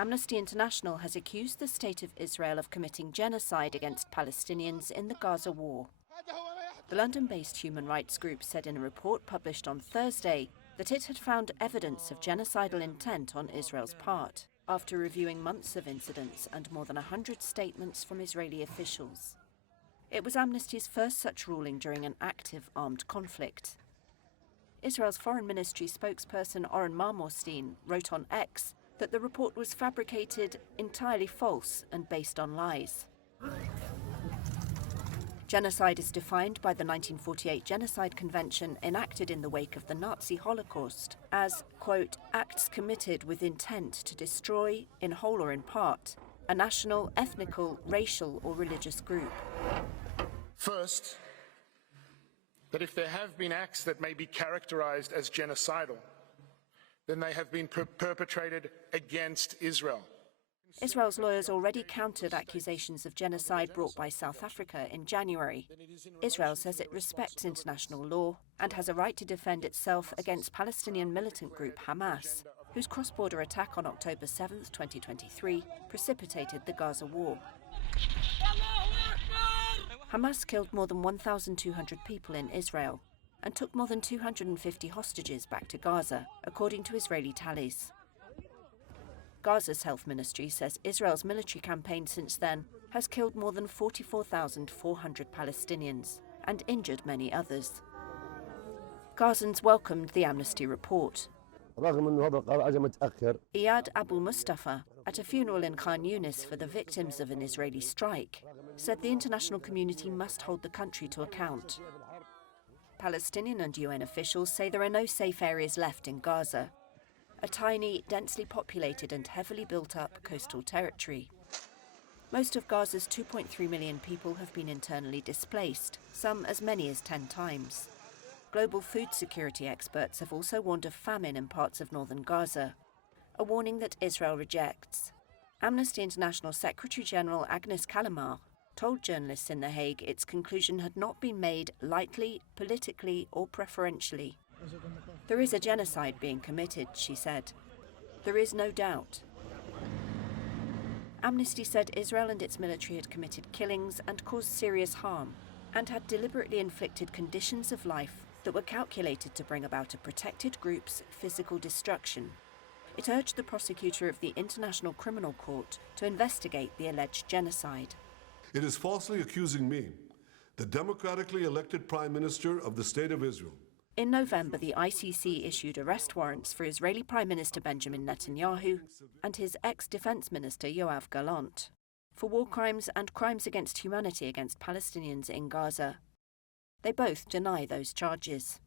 Amnesty International has accused the State of Israel of committing genocide against Palestinians in the Gaza war. The London-based human rights group said in a report published on Thursday that it had found evidence of genocidal intent on Israel's part, after reviewing months of incidents and more than 100 statements from Israeli officials. It was Amnesty's first such ruling during an active armed conflict. Israel's Foreign Ministry spokesperson Oren Marmorstein wrote on X that the report was fabricated, entirely false and based on lies. Genocide is defined by the 1948 Genocide Convention enacted in the wake of the Nazi Holocaust as, quote, acts committed with intent to destroy, in whole or in part, a national, ethnical, racial or religious group. First, that if there have been acts that may be characterized as genocidal, then they have been perpetrated against Israel. Israel's lawyers already countered accusations of genocide brought by South Africa in January. Israel says it respects international law and has a right to defend itself against Palestinian militant group Hamas, whose cross-border attack on October 7, 2023, precipitated the Gaza war. Hamas killed more than 1,200 people in Israel and took more than 250 hostages back to Gaza, according to Israeli tallies. Gaza's health ministry says Israel's military campaign since then has killed more than 44,400 Palestinians and injured many others. Gazans welcomed the Amnesty report. Iyad Abu Mustafa, at a funeral in Khan Yunis for the victims of an Israeli strike, said the international community must hold the country to account. Palestinian and UN officials say there are no safe areas left in Gaza, a tiny, densely populated and heavily built-up coastal territory. Most of Gaza's 2.3 million people have been internally displaced, some as many as 10 times. Global food security experts have also warned of famine in parts of northern Gaza, a warning that Israel rejects. Amnesty International Secretary-General Agnes Callamard told journalists in The Hague its conclusion had not been made lightly, politically or preferentially. There is a genocide being committed, she said. There is no doubt. Amnesty said Israel and its military had committed killings and caused serious harm, and had deliberately inflicted conditions of life that were calculated to bring about a protected group's physical destruction. It urged the prosecutor of the International Criminal Court to investigate the alleged genocide. It is falsely accusing me, the democratically elected Prime Minister of the State of Israel. In November, the ICC issued arrest warrants for Israeli Prime Minister Benjamin Netanyahu and his ex-defense minister Yoav Gallant for war crimes and crimes against humanity against Palestinians in Gaza. They both deny those charges.